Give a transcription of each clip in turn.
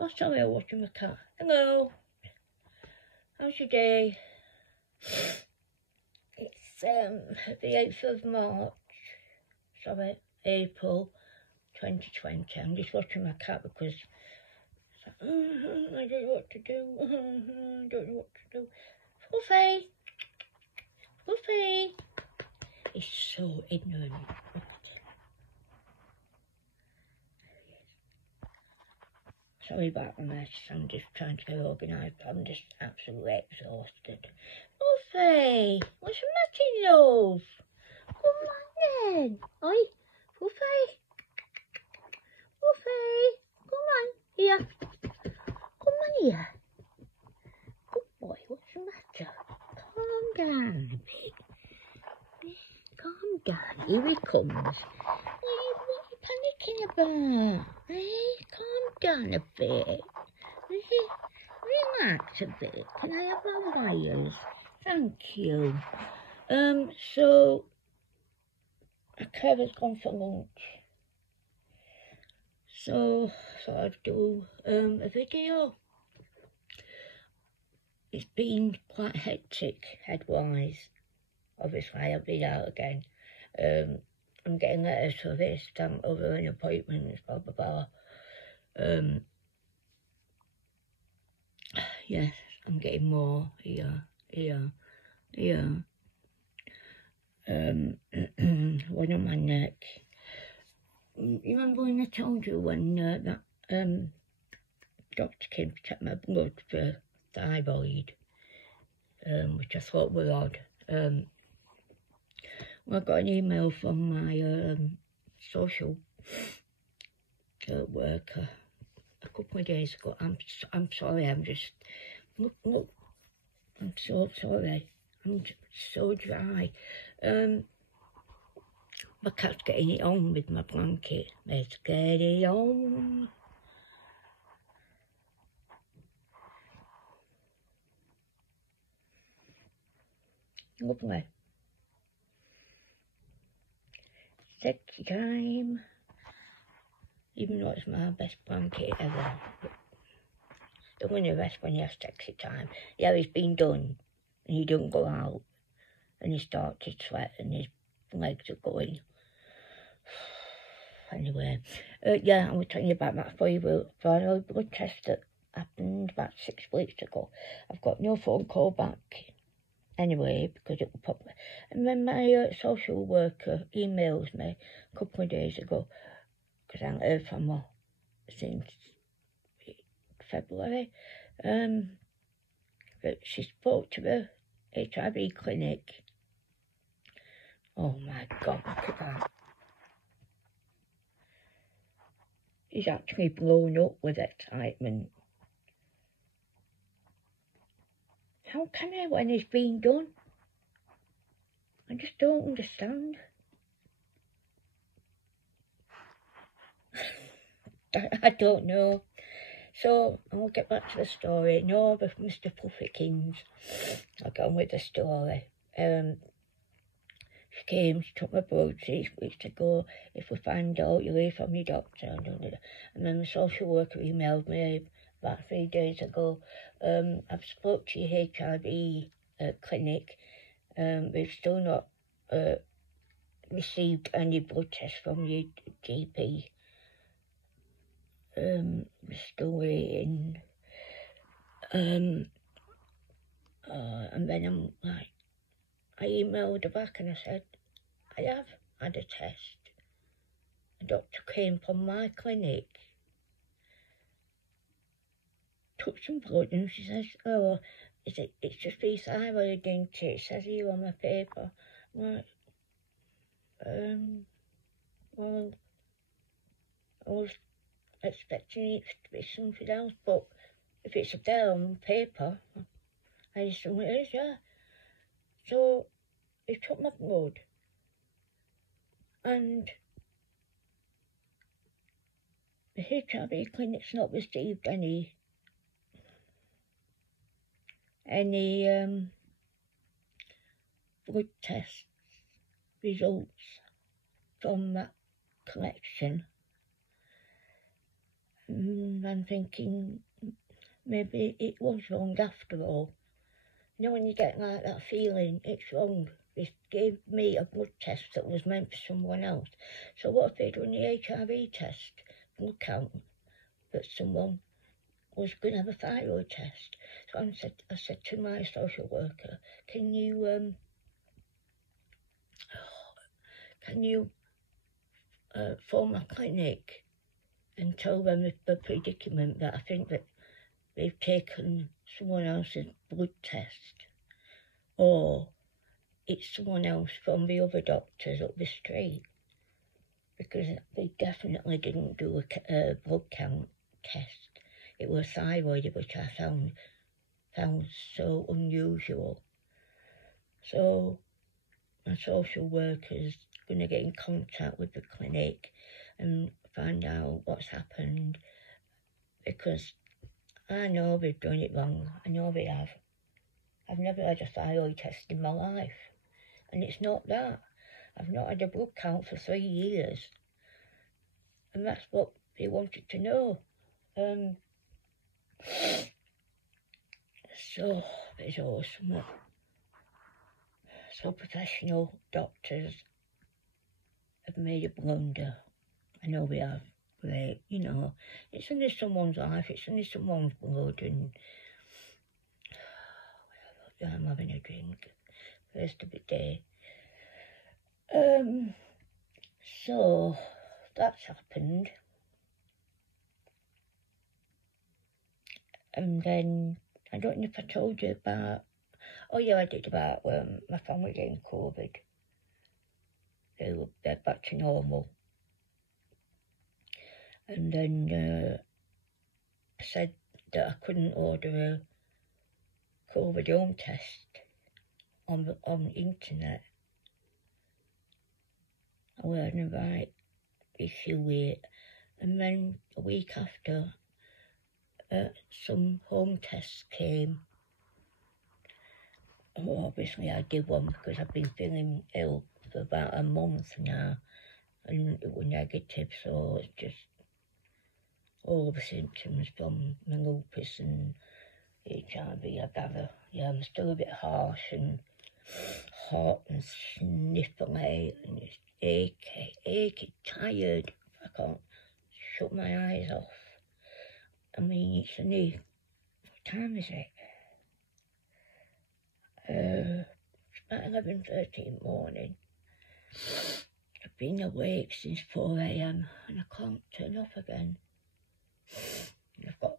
Oh, sorry, I'm watching my cat. Hello. How's your day? It's the 8th of March. Sorry, April 2020. I'm just watching my cat because it's like, I don't know what to do. I don't know what to do. Fluffy! Fluffy! He's so ignorant. Look at him. Sorry about the mess. I'm just trying to get organised. I'm just absolutely exhausted. Fluffy! What's the matter, love? Come on then. Oi, Fluffy. Fluffy. Come on. Here. Come on here. Good boy. What's the matter? Calm down a bit. Calm down. Here he comes. Hey, what are you panicking about? Hey, calm down a bit. Hey, relax a bit. Can I have my wires? Thank you. So Kevin's gone for lunch. So I'd do a video. It's been quite hectic head-wise. Obviously, I've been out again. I'm getting letters for this, stamp over an appointments, blah blah blah. Yes, I'm getting more here. One on my neck. You remember when I told you when that doctor came to check my blood for thyroid, which I thought was odd. Well, I got an email from my social worker a couple of days ago. I'm sorry. I'm just look. I'm so sorry. I'm so dry. My cat's getting it on with my blanket. Let's get it on. Lovely. Sexy time. Even though it's my best blanket ever. The winner rest when he has sexy time. Yeah, he's been done. And he don't go out. And he starts to sweat and his legs are going. Anyway, yeah, I was telling you about that for a blood test that happened about 6 weeks ago. I've got no phone call back anyway because it will probably. And then my social worker emails me a couple of days ago because I haven't heard from her since February. But she spoke to the HIV clinic. Oh my God, look at that. He's actually blown up with excitement. How can I when it's been done? I just don't understand. I don't know. So I'll get back to the story. No, but Mr. Puffykins. I'll go on with the story. She came, she took my blood 6 weeks ago. If we find out, you'll hear from your doctor. And then the social worker emailed me about 3 days ago. I've spoke to your HIV clinic. We've still not received any blood tests from your GP. We're still waiting. And then I'm like, I emailed her back and I said, I have had a test. The doctor came from my clinic, took some blood and she says, oh, it's just for thyroid, isn't it? It says here on my paper. I'm like, well, I was expecting it to be something else, but if it's there on paper, I assume it is, yeah. So he took my blood and the HIV clinic's not received any blood test results from that collection. And I'm thinking, maybe it was wrong after all. You know when you get like that feeling, it's wrong. They gave me a blood test that was meant for someone else. So what if they'd done the HIV test, blood count, that someone was going to have a thyroid test? So I said to my social worker, can you phone my clinic and tell them the predicament that I think that they've taken someone else's blood test, or it's someone else from the other doctors up the street, because they definitely didn't do a blood count test. It was thyroid, which I found so unusual. So my social worker's going to get in contact with the clinic and find out what's happened, because I know they've done it wrong. I know they have. I've never had a thyroid test in my life, and it's not that. I've not had a blood count for 3 years, and that's what they wanted to know. So there's awesome. So professional doctors have made a blunder. I know they have. Great, you know, it's only someone's life, it's only someone's blood, and I'm having a drink, first of the day. So that's happened, and then I don't know if I told you about. Oh yeah, I did, about my family getting COVID. They're back to normal, and then I said that I couldn't order a COVID home test on the internet. I wasn't the right issue with it, and then a week after, some home tests came. Well, obviously I did one because I've been feeling ill for about a month now, and it was negative, so it's just all the symptoms from my lupus and HIV, I gather. Yeah, I'm still a bit harsh and hot and sniffly, and it's achy, tired. I can't shut my eyes off. I mean, it's only, what time is it? It's about 11:30 in the morning. I've been awake since 4 a.m. and I can't turn off again. I've got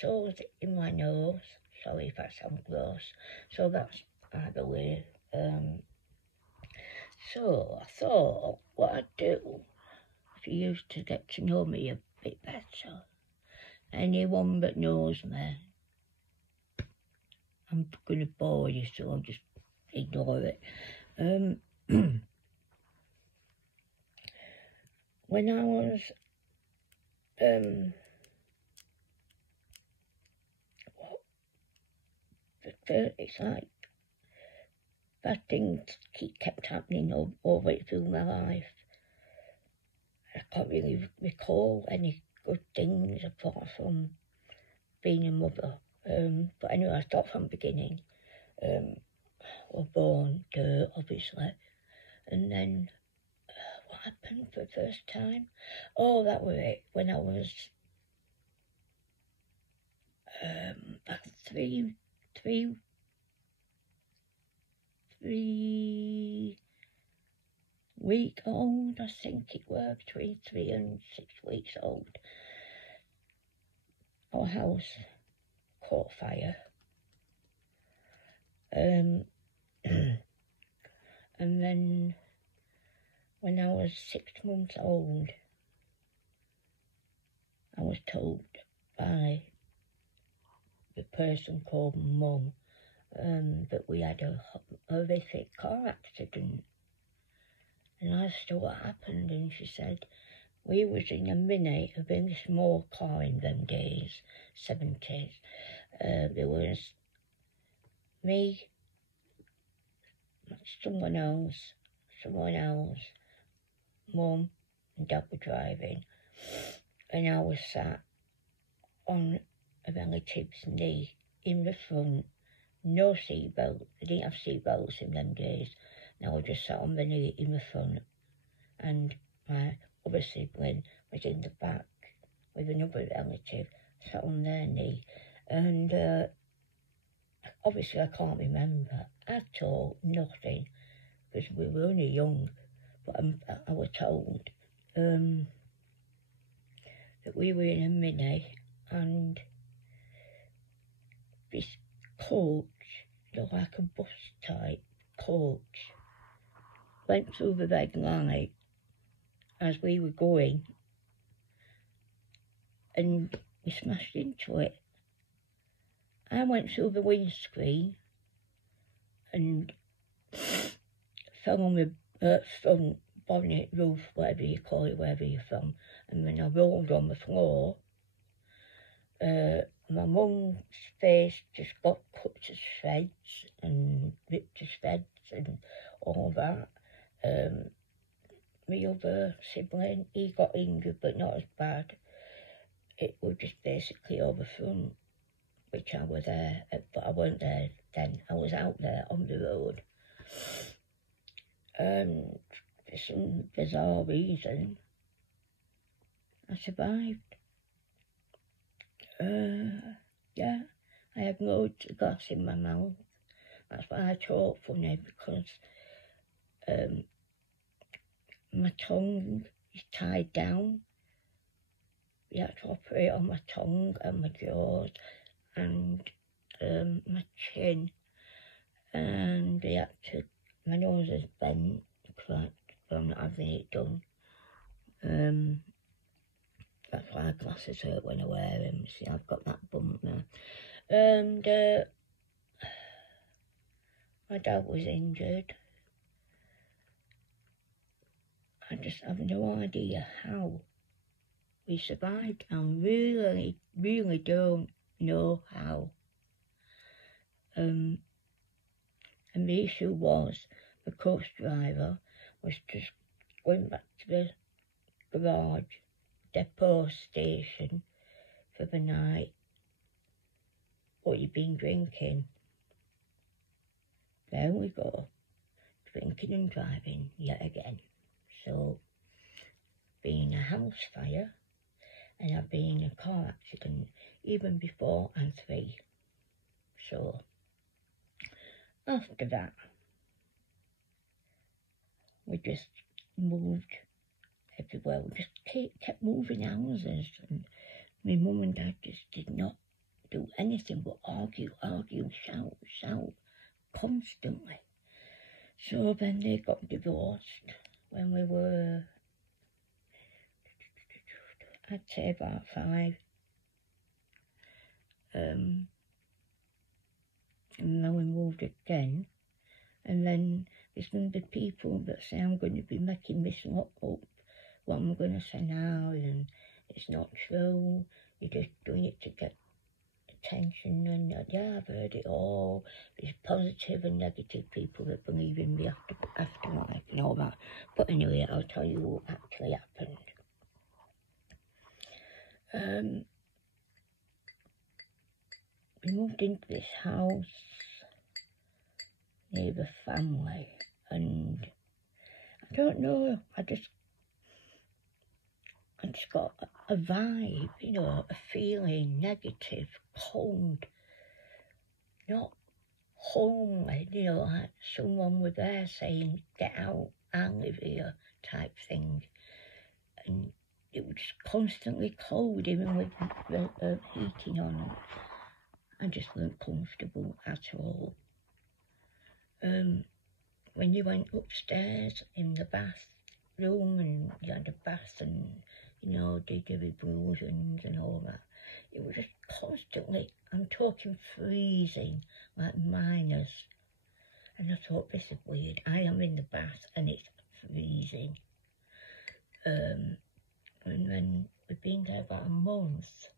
sores in my nose. Sorry if that sounds gross. So that's out of the way. So I thought what I'd do, if you used to get to know me a bit better, anyone that knows me, I'm going to bore you, so I'll just ignore it. When I was it's like bad things kept happening over it through my life. I can't really recall any good things apart from being a mother. But anyway, I start from the beginning. I was born dirt, obviously, and then what happened for the first time? Oh, that was it. When I was about three week old, I think it was, between 3 and 6 weeks old. Our house caught fire. And then when I was 6 months old, I was told by the person called Mum that we had a horrific car accident. And I asked her what happened, and she said, we was in a Mini, a very small car in them days, 70s. There was me, someone else, Mum and Dad were driving, and I was sat on a relative's knee in the front, no seatbelt. They didn't have seatbelts in them days. Now I just sat on the knee in the front, and my other sibling was in the back with another relative, sat on their knee, and obviously I can't remember at all, nothing, because we were only young, but I was told that we were in a Mini, and this coach, like a bus type coach, went through the red light as we were going, and we smashed into it. I went through the windscreen and fell on the front bonnet, roof, whatever you call it, wherever you're from, and when I rolled on the floor, my mum's face just got cut to shreds and ripped to shreds and all that. My other sibling, he got injured but not as bad. It was just basically over front, which I was there, but I weren't there then. I was out there on the road. And for some bizarre reason, I survived. Yeah, I had loads of gas in my mouth. That's why I talk funny, because my tongue is tied down. You had to operate on my tongue and my jaws and my chin, and they had to, my nose is bent, cracked from not having it done. That's why glasses hurt when I wear them. See, I've got that bump now. And my dad was injured. I just have no idea how we survived. I really, really don't know how. And the issue was, the coach driver was just going back to the garage, depot station for the night. What you been drinking? There we go. Drinking and driving yet again. So, been a house fire, and I've been in a car accident even before I'm 3. So, after that, we just moved everywhere. We just kept moving houses, and my mum and dad just did not do anything but argue, shout, constantly. So then they got divorced when we were, I'd say about 5. And then we moved again, and then there's going to be people that say I'm going to be making this lot up, what I'm going to say now, and it's not true, you're just doing it to get attention, and yeah, I've heard it all. There's positive and negative people that believe in the afterlife and all that. But anyway, I'll tell you what actually happened. We moved into this house near the family, and I don't know, I just got a vibe, you know, a feeling, negative, cold, not homely, you know, like someone was there saying, get out, I live here, type thing. And it was just constantly cold, even with the heating on. I just weren't comfortable at all. When you went upstairs in the bathroom and you had a bath and, you know, did your ablutions and all that, it was just constantly, I'm talking freezing, like minus. And I thought, this is weird. I am in the bath and it's freezing. And then we've been there about a month.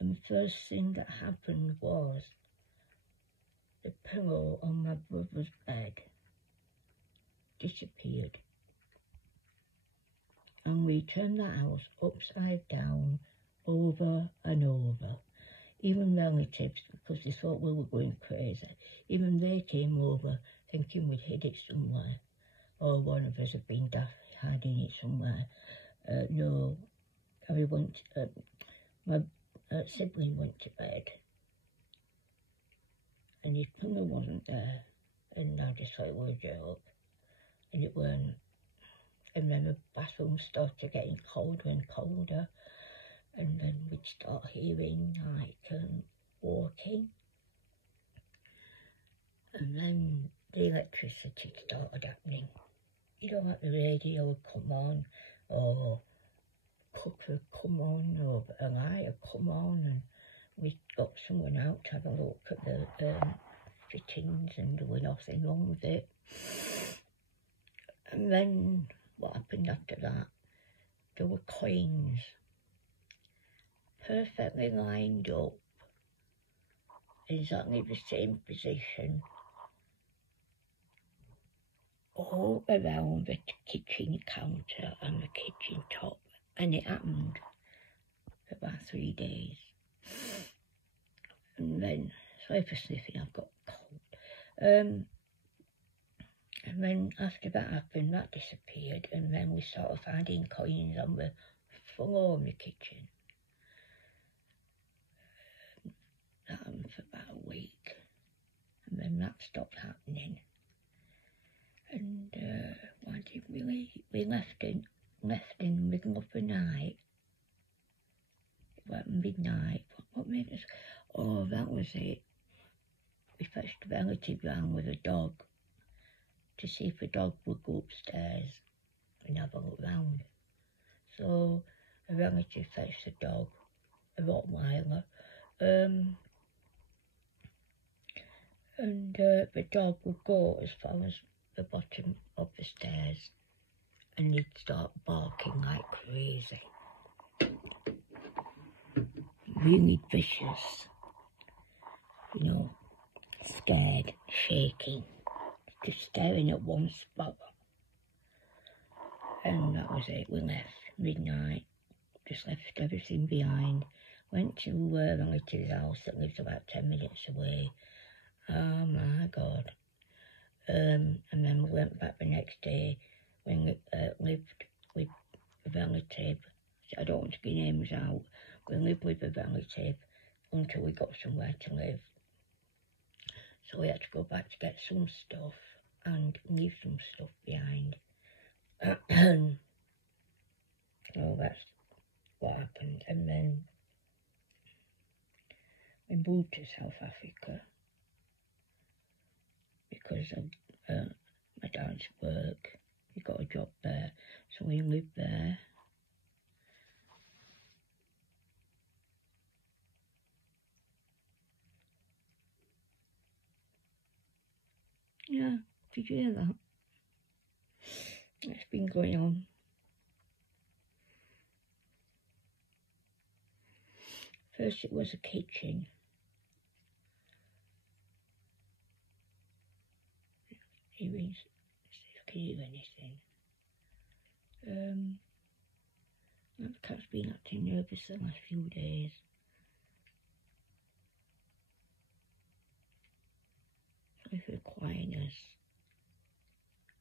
And the first thing that happened was the pillow on my brother's bed disappeared. And we turned the house upside down, over and over. Even relatives, because they thought we were going crazy, even they came over thinking we'd hid it somewhere, or one of us had been hiding it somewhere. No, Harry went, my sibling went to bed, and his plumber wasn't there, and I just thought it was a joke, and it weren't. And then the bathroom started getting colder and colder, and then we'd start hearing like walking, and then the electricity started happening. You know, like the radio would come on, or cooker would come on, or a light would come on, and we got someone out to have a look at the fittings, and there was nothing wrong with it. And then what happened after that? There were coins perfectly lined up, exactly the same position, all around the kitchen counter and the kitchen top, and it happened for about 3 days. And then, sorry for sniffing, I've got a cold. And then after that happened, that disappeared, and then we started finding coins on the floor in the kitchen. That happened for about a week, and then that stopped happening. And why did we leave? We left in the middle of the night. It was midnight. What made us? Oh, that was it. We fetched a relative round with a dog to see if the dog would go upstairs and have a look round. So a relative fetched the dog, a Rottweiler, and the dog would go as far as the bottom of the stairs, and he'd start barking like crazy. Really vicious, you know, scared, shaking, just staring at one spot. And that was it. We left midnight, just left everything behind, went to a relative's house that lives about 10 minutes away. Oh my God. And then we went back the next day. We lived with a relative. I don't want to give names out. We lived with a relative until we got somewhere to live. So we had to go back to get some stuff and leave some stuff behind. So that's what happened. And then we moved to South Africa because of my dad's work. He got a job there, so we lived there. Yeah, did you hear that? It's been going on. First it was a kitchen. See if I can hear anything. The cat's been acting nervous the last few days. Sorry for the quietness.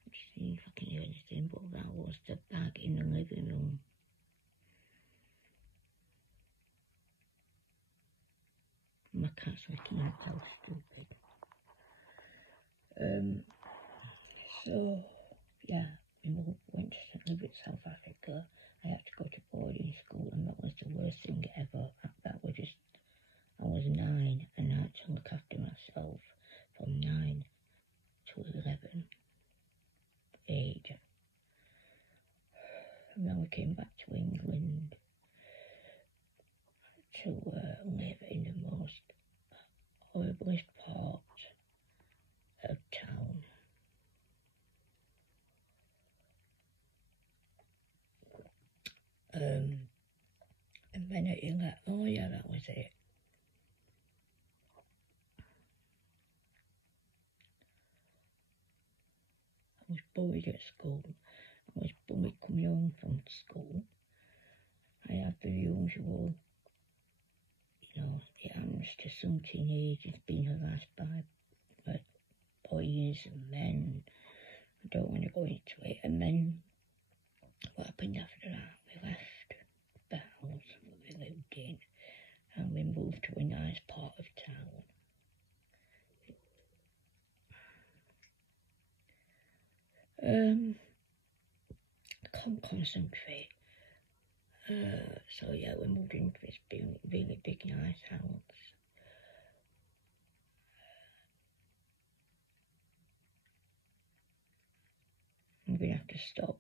I'm just seeing if I can hear anything, but that was the bag in the living room. My cat's waking up, how stupid. So, yeah, we went to live in South Africa. I had to go to boarding school, and that was the worst thing ever. That was just, I was 9, and I had to look after myself from 9 to 11 age. And then we came back to England to live in the most horriblest part of town. And then at 11, oh yeah, that was it. I was bullied at school. I was bullied coming home from school. to some teenagers being harassed by boys and men. I don't want to go into it. And then what happened after that? We left the house we lived in and we moved to a nice part of town. I can't concentrate. So yeah, we moved into this really big, nice house. I'm going to have to stop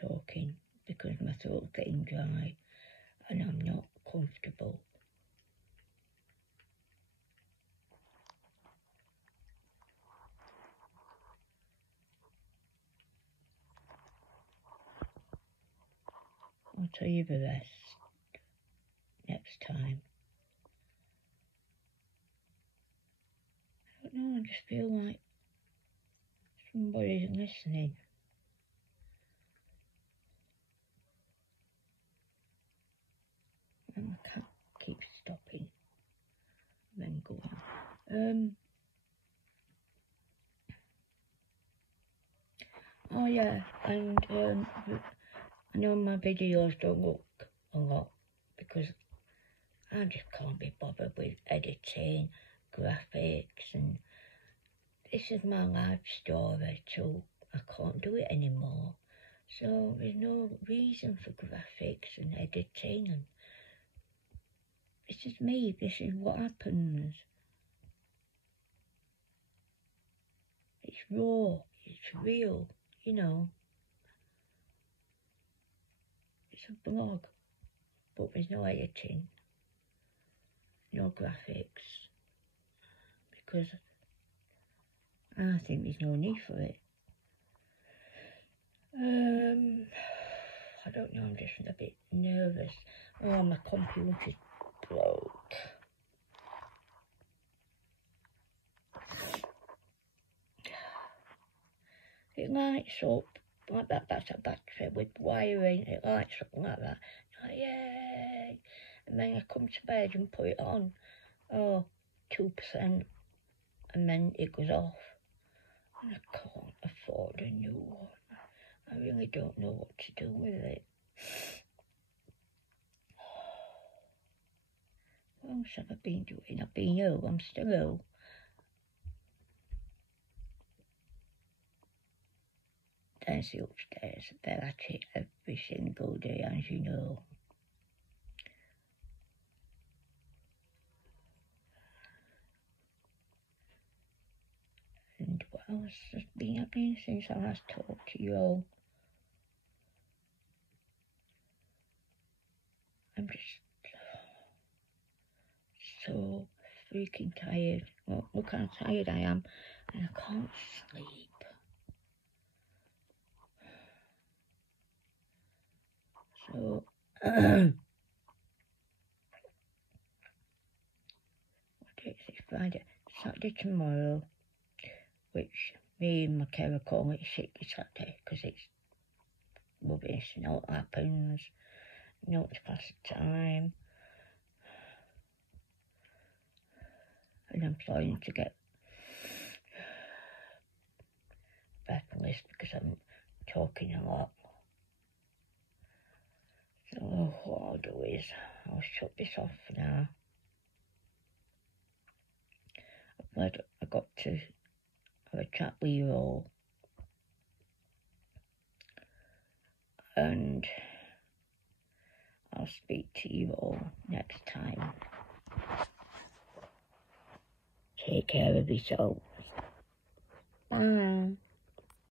talking because my throat's getting dry and I'm not comfortable. I'll tell you the rest next time. I don't know, I just feel like somebody's listening. And I can't keep stopping and then going. Oh yeah, and I know my videos don't look a lot because I just can't be bothered with editing, graphics, and this is my life story, so I can't do it anymore. So there's no reason for graphics and editing, and this is me, this is what happens. It's raw, it's real, you know. It's a blog, but there's no editing, no graphics, because I think there's no need for it. I don't know, I'm just a bit nervous. Oh, my computer's broke. It lights up like that, that's a battery with wiring, it lights up like that. Like, yay! And then I come to bed and put it on, 2%, and then it goes off. And I can't afford a new one. I really don't know what to do with it. What else have I been doing? I've been ill, I'm still ill. Dancing upstairs, they're at it every single day, as you know. And what else has been happening since I last talked to you all? I'm just so freaking tired. Well, look how tired I am, and I can't sleep. So, what day is it? Friday, Saturday tomorrow, which me and my carer call it Sickly Saturday, because it's rubbish, you know what happens, you know it's past the time. And I'm starting to get breathless because I'm talking a lot. So what I'll do is I'll shut this off for now. I got to have a chat with you all, and I'll speak to you all next time. Take care of yourselves. Bye.